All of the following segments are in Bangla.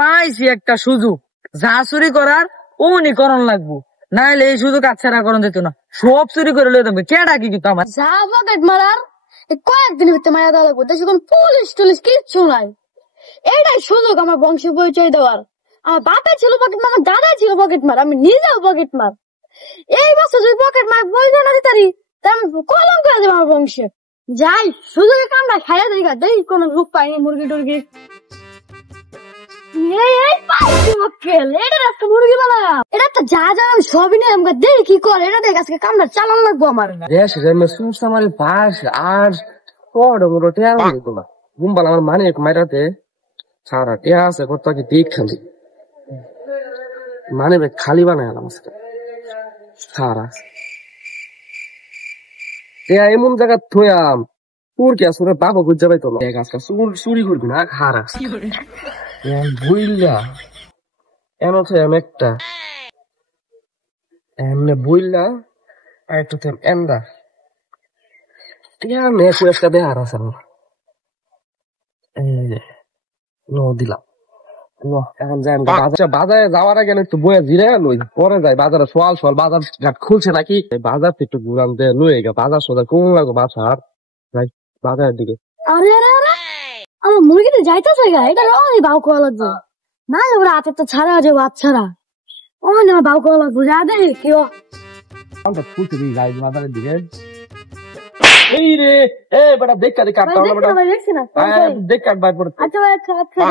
পাইছি একটা সুযোগ, যা চুরি করার ওনি করণ লাগবো, নাইলে এই সুযোগ আচ্ছাড়া করণ যেত না। সব চুরি করে লয়ে দেবে, কে ডাকি কিন্তু আমার যা পকেট মারার কয়েকদিনের ভিতরে মারা দেওয়া লাগবো। দেশে কোন পুলিশ টুলিশ কিচ্ছু নাই। এটাই সুযোগ আমার বংশ পরিচয় দেওয়ার। আমার বাপে ছিল পকেট মার, আমার দাদা ছিল পকেট মার, আমি নিজেও পকেট মার। এই বছর যদি পকেট মার বই না দিতারি তার কলম করে দেবো আমার বংশে। যাই সুযোগে কামড়া খাইয়া দেখা দেই কোন রূপ পাইনি মুরগি টুরগি। এটা তো যা যা সবই নেই আমাকে দেই কি করে এটা দেখ আজকে কামড়া চালান লাগবো আমার। গুম্বাল আমার মানে মাইরাতে সারা টিয়া আছে কত কি দিক খালি মানে খালি বানাইলাম আজকে সারা টিয়া এমন জায়গা থয়াম তোর কি আসলে বাবা গুজ যাবাই তো আজকে চুরি করবি না খারা বইলা এন থয়াম একটা এমনি বইলা একটু থেম এন্ডা টিয়া নে একটা দেহার আছে দিলাম এখন যাই বাজারে যাওয়ার আগে একটু বয়ে জিরে লই পরে যাই বাজারে সোয়াল সোয়াল বাজার ঘাট খুলছে নাকি বাজার একটু ঘুরান দিয়ে লুয়ে গে বাজার সোজা কোন লাগো বাজার যাই বাজারের দিকে। আরে আরে আরে আমার মুরগিটা যাইতেছে গা, এটা রঙই বাউ করা লাগবে না, ওরা হাতে তো ছাড়া আছে বাচ্চারা ও না বাউ করা লাগবে যা দে কি ও খুলছে দিই যাই বাজারের দিকে। এই রে এ বেটা দেখ কাটে কাটতা না বেটা দেখছি না দেখ কাট বাই পড়তে। আচ্ছা আচ্ছা আচ্ছা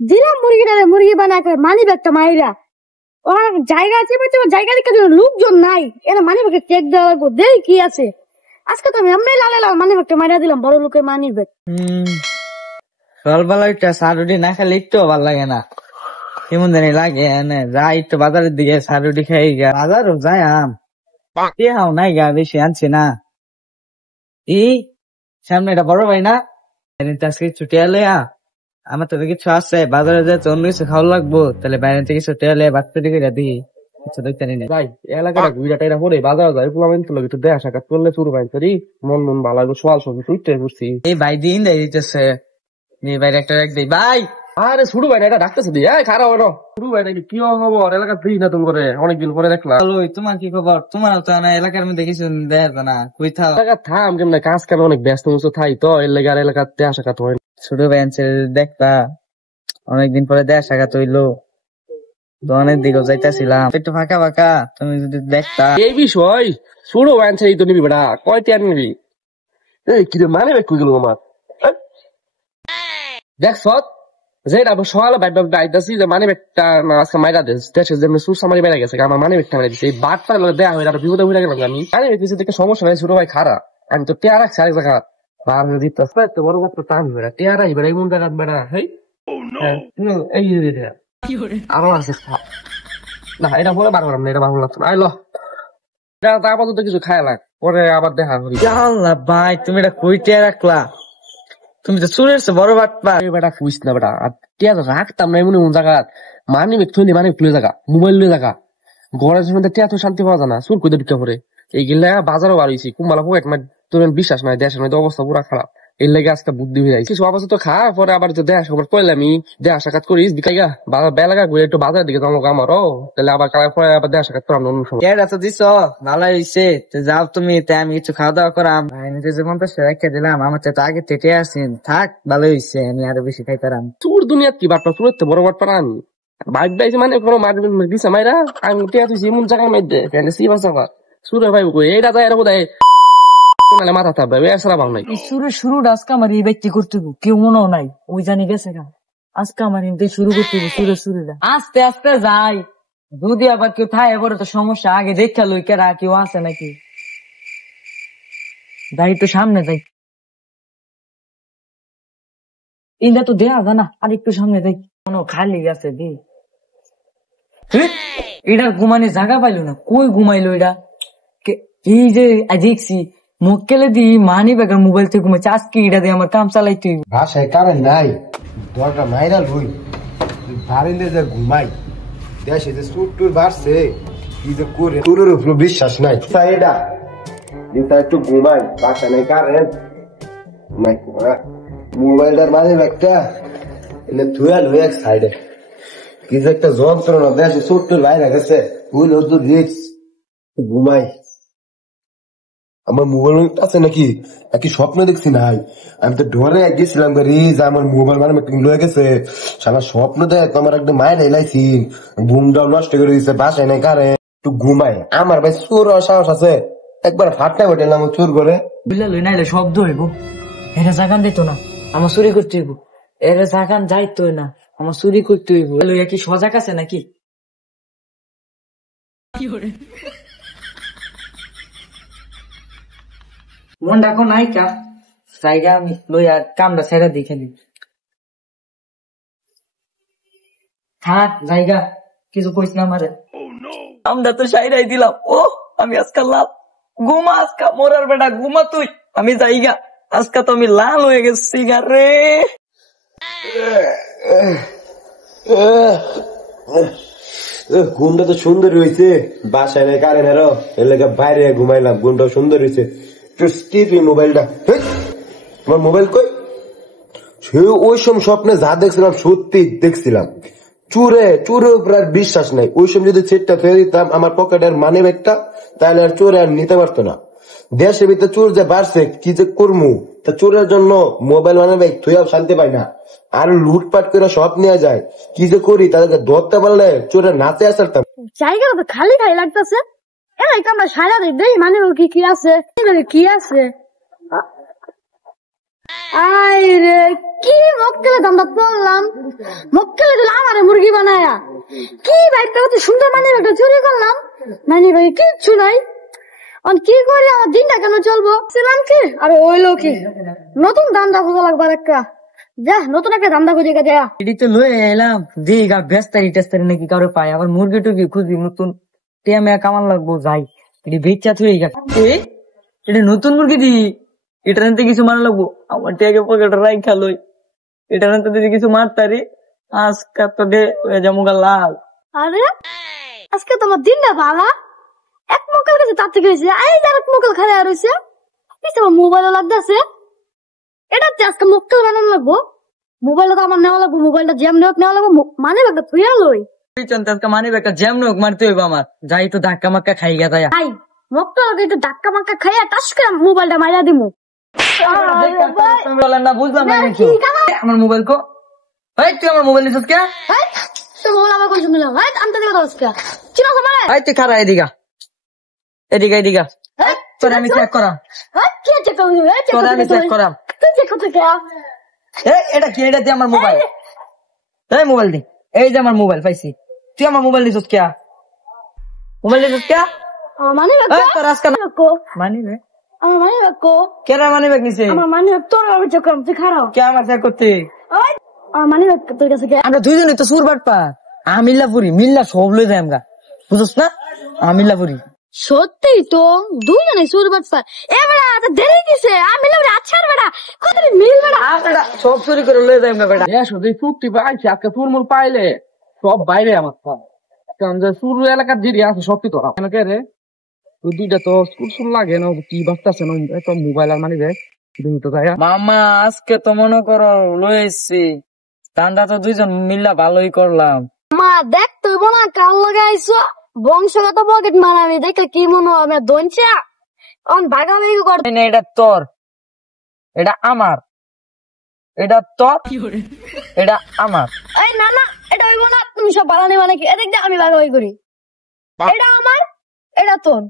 দিলাম মুরগিটা মুরগি বানা করে মানি ব্যাগটা মাইরা ওর জায়গা আছে বলছে জায়গা লিখে লোকজন নাই এরা মানি ব্যাগে চেক দেওয়া লাগবে দেই কি আছে। আজকে তো আমি এমনি লাল মানি ব্যাগটা মাইরা দিলাম বড় লোকের মানি ব্যাগ। সকালবেলা একটা সারুটি না খেলে একটু ভালো লাগে না, কেমন জানি লাগে। যাই একটু বাজারের দিকে সারুটি খাই গা, বাজারও যাই আম নাই গা, বেশি আনছি না। এই সামনে এটা বড় ভাই না আজকে ছুটি এলে আমার তো কিছু আছে বাজারে যাচ্ছে অন্য কিছু খাওয়া লাগবো, তাহলে বাইরে থেকে ছুটি এলে বাচ্চা দিকে দিই কিছু দেখতে নেই যাই এলাকাটা ঘুরা টাইরা পরে বাজার যায় পোলাবেন তো একটু দেখা সাক্ষাৎ করলে শুরু পাই করি মন মন ভালো লাগবে সোয়াল সবজি সুইটে বুঝছি। এই ভাই দিন দেয় দিতেছে বাইরে একটা রাখ দিই ভাই। আরে শুরু ভাই না এটা ডাকতেছে দি খারাপ হলো শুরু ভাই নাকি কি খবর এলাকা দিই না তুমি করে অনেকদিন পরে দেখলাম। তোমার কি খবর? তোমার তো না এলাকার মধ্যে কিছু দেখা না কই থাও থাম কেমন কাজ কামে অনেক ব্যস্ত মস্ত থাই তো এর লেগে আর এলাকার দেখা সাক্ষাৎ হয়। ছোট ভাই দেখতা অনেকদিন পরে দেখা সাক্ষাৎ হইলো, অনেক দিকেও যাইতেছিলাম একটু ফাঁকা ফাঁকা, তুমি যদি দেখতা। এই বিষয় ছোট ভাই এই তো নিবি বেটা কয়টি আর নিবি এই কি মানে কই গেল আমার দেখছ যেটা সকালে বাইতাছি যে মানে একটা আজকে মাইরা দেশে যেমনি সুরসা মারি বেড়ে গেছে আমার মানে একটা মারি দিচ্ছে এই বাটটা দেওয়া হয় বিপদে হয়ে গেলাম আমি মানে দেখে সমস্যা নাই ছোট ভাই খারাপ আমি তো টেয়া রাখছি আরেক জায়গা বার দিতে তো বড় মাত্র টান বেড়া টেয়া রাখি বেড়া এমন জায়গা বেড়া এই আরো আছে না এটা বলে বার করাম না এটা ভালো লাগতো না আইলো এটা আপাতত কিছু খায় লাগ পরে আবার দেখা করি। ভাই তুমি এটা কই টেয়া রাখলা? তুমি তো চুরের বড় বাটপা বেটা খুঁজ না বেটা আর টিয়া রাখতাম না এমন এমন জায়গা মানে থইনি মানে খুলে জায়গা মোবাইল লয়ে জায়গা ঘরের মধ্যে টিয়া তো শান্তি পাওয়া যায় না চুর করে ঢুকে পড়ে এইগুলা বাজারও বার হয়েছি কুম্বালা পোক তোর বিশ্বাস নাই দেশের মধ্যে অবস্থা পুরা খারাপ এর লেগে আজকে বুদ্ধি হয়ে যায় কিছু আপাতত খা পরে আবার তো দেখা খবর কইলে আমি দেখা সাক্ষাৎ করিস বিকাইগা বেলাগা ঘুরে একটু বাজারের দিকে তোমাকে আমারও তাহলে আবার পরে আবার দেখা সাক্ষাৎ করাম অন্য সময় তো দিছ ভালো হয়েছে যাও তুমি তাই আমি কিছু খাওয়া দাওয়া করাম যেমন তো রেখে দিলাম আমার তো আগে টেটে আসেন থাক ভালো হয়েছে আমি আরো বেশি খাইতাম। তোর দুনিয়াত কি বাটপা তোর তো বড় বাটপা আমি বাইক বাইছে মানে কোনো মার দিছে মাইরা আমি টিয়া তুই এমন জায়গায় মধ্যে ফ্যান্টাসি বাসা সুরে ভাই এইটা যায় এরকম মাথা থাকবে এছাড়া ভাব নাই শুরুটা আজকে আমার এই ব্যক্তি করতে কেউ মনেও নাই ওই জানি গেছে গা আজকে আমার শুরু করতে শুরুটা আস্তে আস্তে যাই যদি আবার কেউ থাকে পরে তো সমস্যা আগে দেখা লই কেরা কেউ আছে নাকি যাই তো সামনে যাই ইন্দা তো দেয়া জানা আর একটু সামনে যাই কোনো খালি গেছে দি এটা ঘুমানি জায়গা পাইলো না কই ঘুমাইলো এটা এই যে দেখছি মক্কেলে দি মানি বেগার মোবাইল থেকে ঘুমাচ্ছে আজকে এটা দিয়ে আমার কাম চালাইতে বাসায় কারেন্ট নাই দরটা মাইরা লই বারিন্দে যে ঘুমাই দেশে যে সুট্টুর বাড়ছে কি যে করে তোর উপর বিশ্বাস নাই এটা একটু ঘুমাই বাসা নেই কারেন্ট নাই মোবাইলটার মাঝে একটা এনে ধুয়া লুই এক সাইডে কি যে একটা যন্ত্রণা দেশে ছোট্ট বাইরে গেছে বুঝল তো রিক্স ঘুমাই আমার মোবাইল আছে নাকি একই স্বপ্ন দেখছি নাই আমি তো ডরে গেছিলাম যে আমার মোবাইল মানে লয়ে গেছে সারা স্বপ্ন দেখ আমার একদম মায়ের এলাইছি ঘুমটাও নষ্ট করে দিচ্ছে বাসায় নাই কারে একটু ঘুমাই আমার ভাই চোর সাহস আছে একবার ফাটটা বেটেলাম চোর করে বুঝলা লই নাইলে শব্দ হইব এরা জাগান দিত না আমার চুরি করতে হইব এরা জাগান যাইতো না আমার চুরি করতে হইব লইয়া কি সজাগ আছে নাকি মন ডাকো নাই কা জায়গা আমি লইয়া কামটা ছেড়ে দেখে দিই থাক জায়গা কিছু কইস না আমারে আমরা তো সাইরাই দিলাম ও আমি আজকাল লাভ ঘুমা আজকা মোরার বেটা ঘুমা তুই আমি জায়গা আজকা তো আমি লাল হয়ে গেছি গা রে ঘুমটা তো সুন্দর হয়েছে বাসায় নাই কারেন্ট এর এলাকা বাইরে ঘুমাইলাম ঘুমটা সুন্দর হয়েছে মোবাইলটা আমার মোবাইল কই সে ওই সময় স্বপ্নে যা দেখছিলাম সত্যি দেখছিলাম চোরে উপর আর বিশ্বাস নাই ওই সময় যদি সেটটা ফেলে দিতাম আমার পকেটের মানি ব্যাগটা তাহলে আর চোরে আর নিতে পারতো না দেশের ভিতরে চোর যে বাড়ছে কি যে করমু তা চোরের জন্য মোবাইল মানি ব্যাগ তুইও শান্তি পাই না আর লুটপাট করে সব নিয়ে যায় কি যে করি তাদেরকে ধরতে পারলে চোরে নাচে আসতাম জায়গাটা তো খালি খালি লাগতেছে এলাই কামড়া সারা দেই মানে কি আছে কি আছে আই রে কি মক্কেলে দামটা পড়লাম মক্কেলে দিল আমারে মুরগি বানায়া কি ভাইটা কত সুন্দর মানে একটা চুরি করলাম মানে ভাই কিচ্ছু নাই অন কি করি আমার দিনটা কেন চলবো ছিলাম কি আরে ওইলো কি নতুন ধান্দা খোঁজা লাগবে একটা যা নতুন একটা ধান্দা খুঁজে গেছে এটি তো লয়ে এলাম দিগা বেস্তারি টেস্তারি নাকি কারো পায় আবার মুরগি টুরগি খুঁজি নতুন টিয়া কামান লাগবো যাই এটি বেচা থুয়ে গেছে এটা নতুন মুরগি দি এটা নিতে কিছু মারা লাগবো আমার টিয়াকে পকেটে রাই খালোই এটা নিতে যদি কিছু মারতারি আজকা তো দে জামুগা লাল আরে আজকে তোমার দিনটা ভালো এক মক্কেল কাছে তার থেকে হয়েছে এই যার এক মক্কেল খালি আর হয়েছে তোমার মোবাইলও লাগতেছে এটা আজকে মক্কেল বানানো লাগবো মোবাইলটা তো আমার নেওয়া লাগবো মোবাইলটা জ্যাম নেওয়া লাগবো মানে একটা থুয়া লই আজকে মানে একটা জ্যাম নোক মারতে হইব আমার যাই তো ধাক্কা মাক্কা খাই গা তাই আই মক্কেল একটু ধাক্কা মাক্কা খাইয়া টাস করে মোবাইলটা মাইরা দিমু বলেন না বুঝলাম না কিছু আমার মোবাইল কো এই তুই আমার মোবাইল নিছিস কে তোর মোবাইল আমার কোন শুনলাম আনতে দেবো আজকে চিনো তোমার এই তুই খারা এদিকা তোর আমি চেক করাম কি চেক করবি তোর আমি চেক করাম তুই চেক করতে কে এটা কি এটা দিয়ে আমার মোবাইল এই মোবাইল দি এই যে আমার মোবাইল পাইছি তুই আমার মোবাইল নিছিস কে মোবাইল নিছিস কে মানে তোর আজকে মানি রে আমার মানে রাখো কেরা মানি ব্যাগ নিছে আমার মানে তোর আমি চেক করতে খারাপ কে আমার চেক করতে আমার মানে তোর কাছে কে আমরা দুইজনই তো সুর বাটপা আমিল্লাপুরি মিল্লা সব লই যাই আমরা বুঝছ না আমিল্লাপুরি সত্যি তো দুইজনে সুরবাট পার এবারে দেরি কিসে আমি লবরে আচ্ছা বেটা কত মিল বেটা আমরা সব চুরি করে লই যাই আমরা বেটা শুধু ফুকটি পাইছি আজকে ফুরমুল পাইলে সব বাইরে আমার কারণ যে সুর এলাকার যে আছে সবটি তোরা কেন কে রে তুই দুইটা তো স্কুল লাগে না কি বাচ্চাছে না তো মোবাইল আর মানে দেখ তো যায় মামা আজকে তো মনে করো লই এসছি ঠান্ডা তো দুইজন মিল্লা ভালোই করলাম মা দেখ তুই বোনা কাল লাগাইছো বংশগত পকেট মারামি দেখে কি মনে হবে দনচা অন ভাগাভাগি কর না এটা তোর এটা আমার এটা তোর এটা আমার এই না না এটা হইব না তুমি সব বানানি মানে কি এদিক দিয়ে আমি ভাগাভাগি করি এটা আমার এটা তোর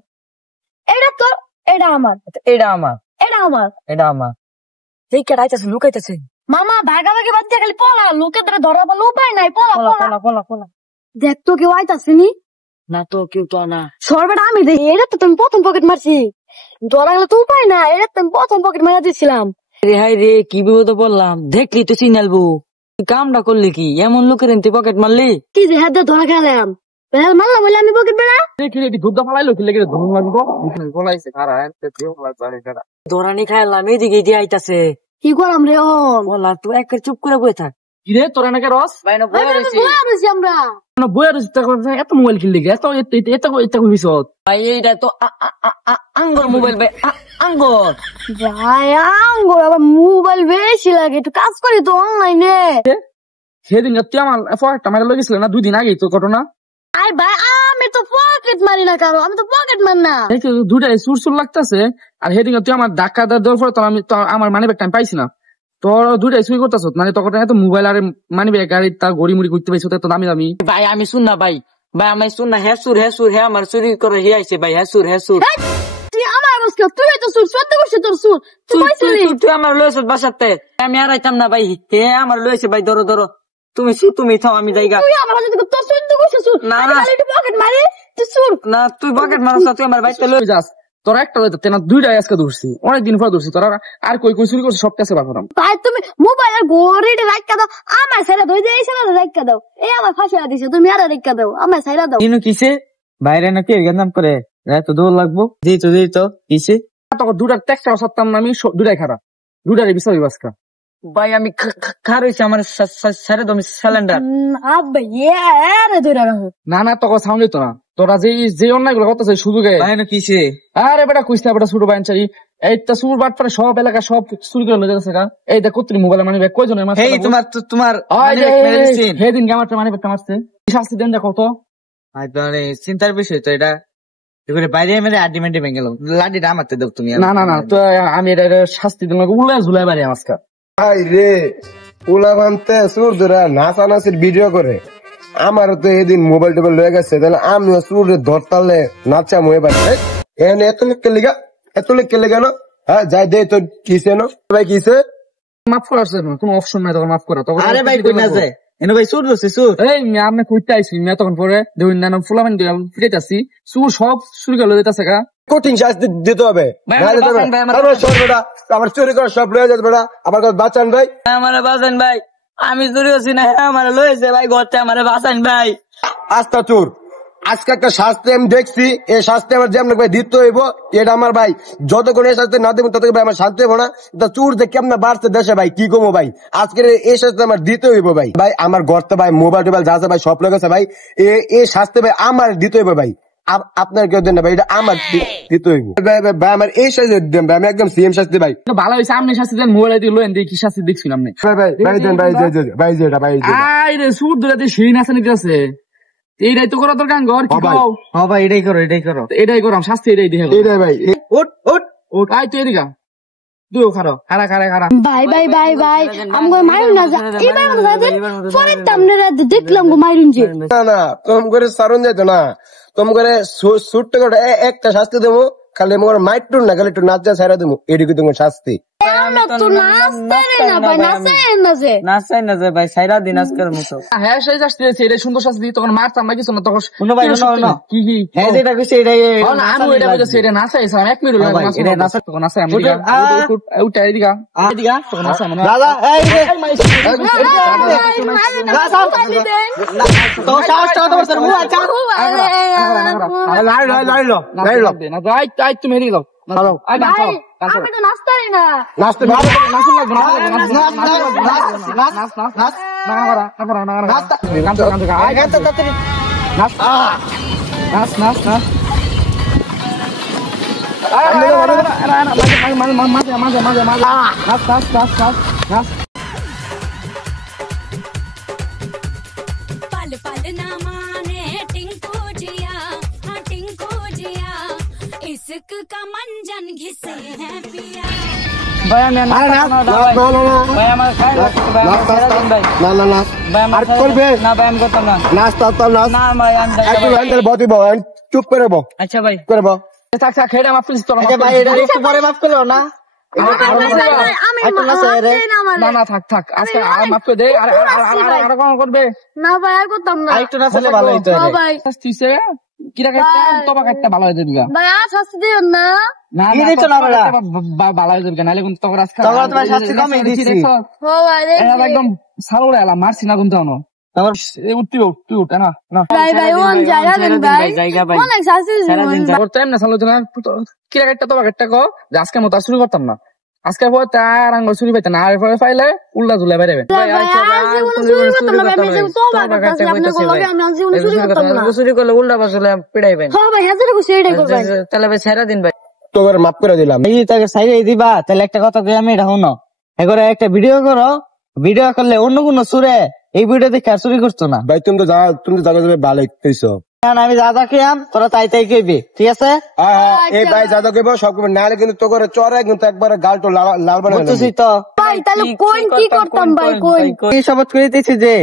এটা তোর এটা আমার এটা আমার এটা আমার এটা আমার এই কেটাইতেছে লুকাইতেছে মামা ভাগাভাগি বাদ দিয়ে খালি পলা লোকে ধরে ধরা বলো উপায় নাই পলা পলা পলা পলা পলা পলা দেখ তো কেউ আইতাছেনি না তো কেউ তো না সরবেটা আমি দেখি এটা তো তুমি প্রথম পকেট মারছি ধরা গেলে তো উপায় না এটা তুমি প্রথম পকেট মারা দিয়েছিলাম রে হাই রে কি বিপদে পড়লাম দেখলি তো সিগন্যালবো কামটা করলি কি এমন লোকের তুই পকেট মারলি কি যে হাত ধরা খেলাম মারলাম বলে আমি পকেট বেড়া দেখি এটি দুধ ফালাইলো কি লেগে ধুম মারবো ফলাইছে খারা দরানি খাইলাম এইদিকে দিয়ে আইতাছে কি করলাম রে বলা তুই এক চুপ করে বয়ে থাক কিরে তোর নাকি রস আমরা বইয়ের এত মোবাইল কিনলে গে এত ভবিষ্যৎ ভাই এইটা তো আঙ্গর মোবাইল ভাই আঙ্গর ভাই আঙ্গুর আবার মোবাইল বেশি লাগে একটু কাজ করি তো অনলাইনে সেদিন তুই আমার একটা মারা লেগেছিল না 2 দিন আগে তো ঘটনা আই ভাই আমি তো পকেট মারি না কারো, আমি তো পকেট মার না। দুটাই সুর লাগতেছে। আর সেদিন তুই আমার ধাক্কা দেওয়ার পরে তো আমি তো আমার মানি ব্যাগ টাইম পাইছি না, তোর দুটাই চুরি করতেছ। মানে তখন এত মোবাইল আর মানি ব্যাগ গাড়ি তা গড়ি মুড়ি করতে পাইছো তো দামি দামি। ভাই আমি শুন না ভাই, ভাই আমি শুন না, হেসুর হে আমার চুরি করে হে আইছে ভাই, হেসুর। এই, তুই আমার বসকে তুই তো সুর সত্য করছিস, তোর সুর তুই কইছিলি। তুই আমার লয়েছ বাসাতে, আমি আর আইতাম না ভাই, হে আমার লয়েছে ভাই। ধরো তুমি থাও, আমি যাইগা। তুই আমার সাথে তোর সত্য করছিস সুর না, আমি না। খালি একটু পকেট মারি তুই সুর। না তুই বকেট মারছ না, তুই আমার বাইতে লয়ে যাস। তোরা একটা লইতে না, দুইটাই আজকে ধরছি, অনেকদিন পর ধরছি। তোরা আর কই চুরি করছিস সব কাছে বাকরাম। ভাই তুমি মোবাইলের ঘড়িটা রাখা দাও, আমার সাইরা দই দিয়ে এসে রাখা দাও। এই আমার ফাঁসিয়া দিছে, তুমি আর রাখা দাও, আমার সাইরা দাও। কিনু কিসে বাইরে নাকি গেন্দাম করে রাত দৌড় লাগবো, যেই তো কিসে তখন দুটার টেক্সটা সত্তাম না আমি, দুটাই খারাপ, দুটারই বিচারি বাসকা। ভাই আমি খার হইছে আমার সারে দমি সিলিন্ডার। আব্বা আরে ধরে রাখো। না তখন সাউন্ড দিত না। তোরা যে অন্যায় গুলো করতেছে সুযোগে। ভাই না কিসে আরে বেটা কইস না বেটা, ছোট বাইনচারি এইটা সুর বাট পরে সব এলাকা সব চুরি করে লয়ে যাচ্ছে। এই দেখ কত মোবাইল মানি ব্যাগ কয়জনের মারছে? এই তোমার সেদিন আমার মানি ব্যাগটা মারছে, শাস্তি দেন দেখো তো। চিন্তার বিষয় তো এটা, বাইরে মেরে আড্ডি মেন্ডি ভেঙে গেল, লাঠিটা আমারতে দেব তুমি। না তো আমি এটা শাস্তি দিন উল্লাই ঝুলাই বাড়ি আজকা। ভাই রে ওলা বানতে সুর ধরা নাচানাচির ভিডিও করে, আমারও তো এদিন মোবাইল টোবাইল লয়ে গেছে, তাহলে আমিও সুর ধরতালে নাচা ময়ে পারি। এনে এত লিখকে লেগে না, হ্যাঁ যাই দে তোর কিসে না ভাই কিসে মাফ করার কোনো অপশন নাই তখন মাফ করা। তখন আরে ভাই কই না যায় এনে ভাই সুর ধরছে সুর। এই আমি কইতে আইছি তখন পরে দেখুন না ফুলামেন ফিরেছি সুর সব চুরি করে দিতেছে গা। কঠিন শাস্তি দিতে হবে, আমার চুরি করা সব লয়ে যাবে বেটা, আমার কাছে বাঁচান ভাই। আমার বাঁচান ভাই, আমি চুরি করছি না, আমার লয়েছে ভাই ঘরতে, আমার বাঁচান ভাই। আস্তা চোর আজকে একটা শাস্তি আমি দেখছি, এই শাস্তি আমার যেমন ভাই দিতে হইব। এটা আমার ভাই যতক্ষণ এই শাস্তি না দেবো ততক্ষণ ভাই আমার শান্তি হবো না। চোর যে কেমন বাড়ছে দেশে ভাই কি কমো ভাই, আজকের এই শাস্তি আমার দিতে হইব ভাই। ভাই আমার ঘরতে ভাই মোবাইল টোবাইল যা আছে ভাই সব লেগেছে ভাই, এই শাস্তি ভাই আমার দিতে হইব ভাই। আপনার কেউ দেন না ভাই, এটা আমার দিতে হইব ভাই। আমার এই শাস্তি দেন ভাই, আমি একদম সেম শাস্তি ভাই। ভালো হয়েছে আপনি শাস্তি দেন, মোবাইল দিয়ে লোন দিয়ে কি শাস্তি দেখছি আপনি ভাই দেন ভাই ভাই যেটা ভাই আরে সুর ধরে সেই নাচা নিতে আছে, এইটাই তো করা দরকার ঘর কি কও। হ্যাঁ ভাই এটাই করো এটাই করাম শাস্তি, এটাই দিয়ে এটাই ভাই। ওট আয় তুই এদিকা তুই খারো খারা ভাই আমগো মারুন না যা, এবার মতো যাতে পরে তামনে দেখলাম গো মারুন যে। না তোম করে সারুন যাইতো না, তোম করে সুট করে একটা শাস্তি দেবো, খালি মোর মাইটুর না খালি একটু নাচা ছাড়া দেবো, এটুকু তোমার শাস্তি। আমরা তো নাচতে না ভাই, নাচেন না যে ভাই সাইরা দিন আজকের মতো। হ্যাঁ সেই শাস্তি দিয়েছে, এটা সুন্দর শাস্তি দিই তখন মারতাম না কিছু না তখন শুনো ভাই কি হ্যাঁ যেটা কইছে এটাই আমি এটা বলছি, এটা নাচাইছে এক মিনিট এটা নাচা তখন নাচাই আমি উঠে এদিকা তখন নাচাই মানে দাদা এই রে তো সাহসটা তো তোর মুখ আচ্ছা লাই তুমি হেরি দাও ভাই আমি তো নাচতারি না। নাচতে पल पल न माने टिंकू जिया, हाँ टिंकू जिया, इश्क का मंजन घिसे हैं पिया। ভাই আমি ভাই আমার খাই লাগছে ভাই, আমার সারা দিন ভাই না ভাই আমার করবে না ভাই আমি করতাম না নাচতা না ভাই আমি বতি বউ চুপ করে বউ আচ্ছা ভাই করে বউ। থাক খেয়ে আমার প্লিজ তোর আচ্ছা ভাই এটা একটু পরে মাফ করলো না। না থাক আজকে মাফ করে দে। আর করবে না ভাই আর করতাম না। আরেকটু না চলে ভালো হইতো না ভাই কিরা খাইতে তবা খাইতে ভালো হয়ে যাবে ভাই আর শাস্তি দিও না। কি দিচ্ছ না বড়া? ভালো হয়ে যাবে নাহলে কিন্তু তখন আজকে তখন তোমার শাস্তি কমই দিচ্ছি। ও ভাই দেখি একদম সালুরে এলাম মারছি না কিন্তু তোমার তুই উঠ না ভাই ওন জায়গা দেন ভাই, জায়গা ভাই অনেক শাস্তি সারা দিন দিবেন। ওর টাইম না সালো না কিরা খাইতে তবা খাইতে কো যে আজকে মতো আর শুরু করতাম না, আজকে পরে তার আঙ্গুল চুরি পাইতে না, আর পরে পাইলে উল্টা ঝুলে বেড়ে ভাই আর জীবনে চুরি করতাম না ভাই, আমি যে তোবা করতেছি আপনার লগে, আমি আর জীবনে চুরি করতাম না। চুরি করলে উল্টা পাশলে পিড়াইবেন। হ্যাঁ ভাই হাজার কিছু এটাই করবেন। তাহলে ভাই সারা দিন ভাই তোর মাফ করে দিলাম। এই তাকে সাইডে দিবা, তাহলে একটা কথা কই আমি এটা শুনো, এবারে একটা ভিডিও করো, ভিডিও করলে অন্য কোনো সুরে এই ভিডিও দেখে আর চুরি করতো না। ভাই তুমি তো জায়গা যাবে ভালো কইছো। কারণ আমি যা যা খেয়াম তোরা তাই তাই কইবি, ঠিক আছে? এই ভাই যাদা কইবো সব কইবো, নাহলে কিন্তু তো করে চরে কিন্তু একবার গালটো লাল বানাবে। বুঝতেছি তো ভাই তাহলে কোন কি করতাম ভাই কোন এই শপথ করিতেছি যে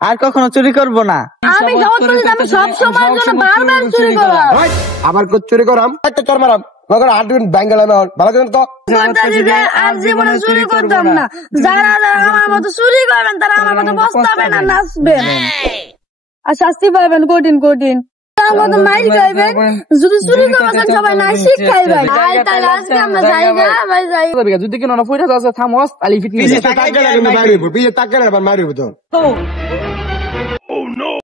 আর কখনো চুরি করব না। আমি শপথ করি আমি সব সময়ের জন্য বারবার চুরি করা ভাই আবার কো চুরি করাম একটা চর মারাম মগর আটদিন ব্যাঙ্গালাম ভালো করে তো আর জীবনে চুরি করতাম না। যারা আমার মতো চুরি করবেন তারা আমার মতো বসতাবেন আর নাচবেন আর শাস্তি পাবেন কঠিন কঠিন। আমার মতো মাইর খাইবেন, যদি চুরি করবেন সবাই না শিখাইবেন। তাহলে আজকে আমরা যাইগা ভাই যাই যদি কিনা ফিরে যাচ্ছে থামস আলি ফিটনেস পিছে তাকালে মারিব তো।